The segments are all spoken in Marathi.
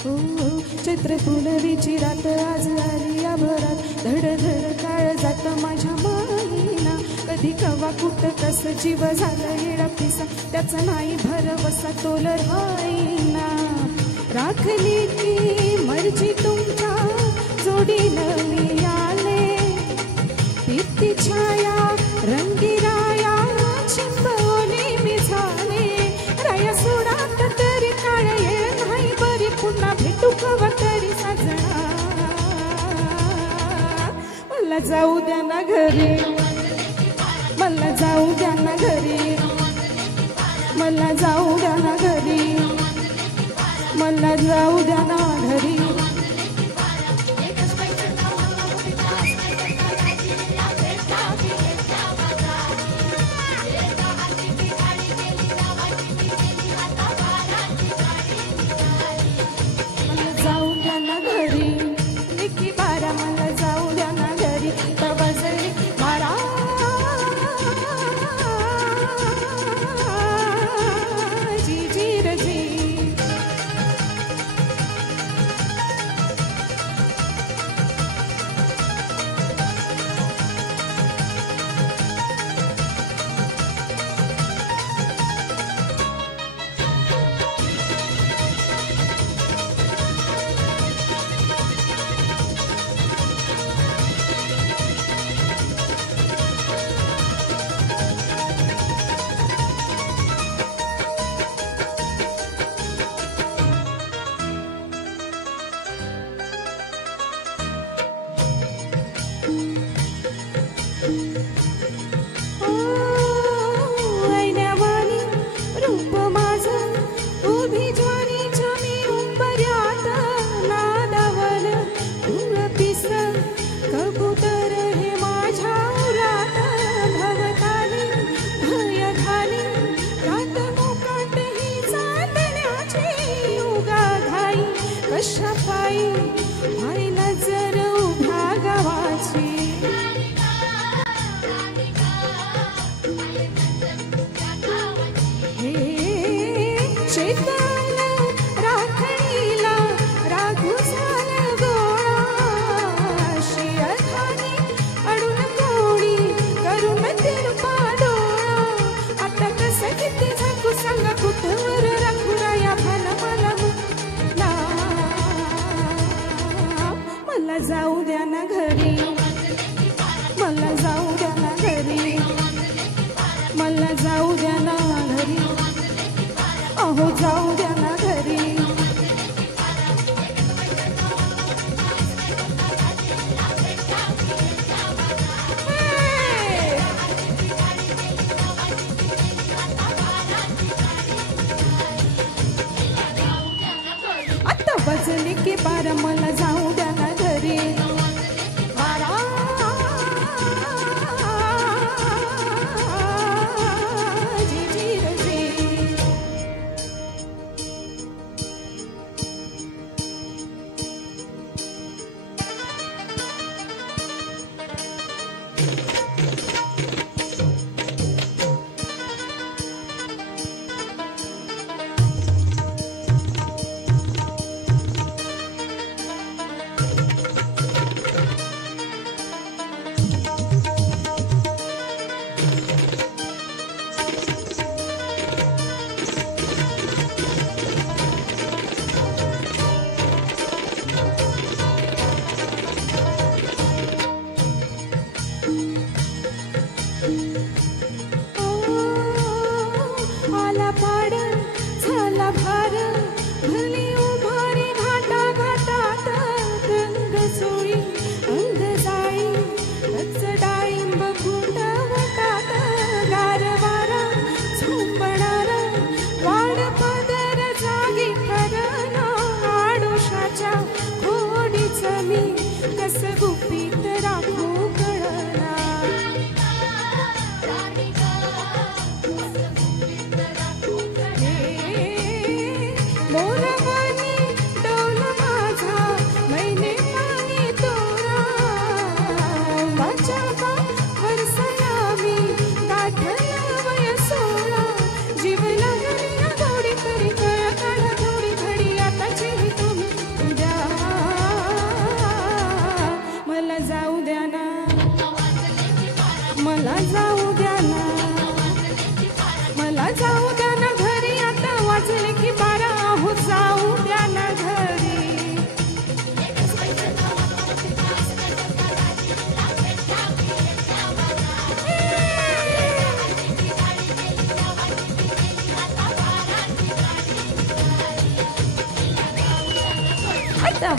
ओ चैत्र पुनरीची रात आज आली भरात, धड धड काळ जात माझ्या माईना. कधी कवा कुठ कस जीव झाला येडा पिसा, त्याचा नाही भरवसा तोल राहीना. राखली की मर्जी तुमच्या जोडीनं मी आले, फिरती छाया रंगी राया चिंबवली मी झाले. राया सोडात तरी काळ येळ नाही बरी, पुन्हा भेटू कवा तरी साजना. मला जाऊ द्या ना घरी, मला जाऊ द्या ना घरी, मला जाऊ द्या ना घरी, मला जाऊ द्या ना घरी. जाऊ द्या ना घरी, मला जाऊ द्या ना घरी, मला जाऊ द्या ना घरी, अहो जाऊ द्या ना घरी. आता बजले की बारा, मला जाऊ द्या ना घरी.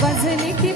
वाजले की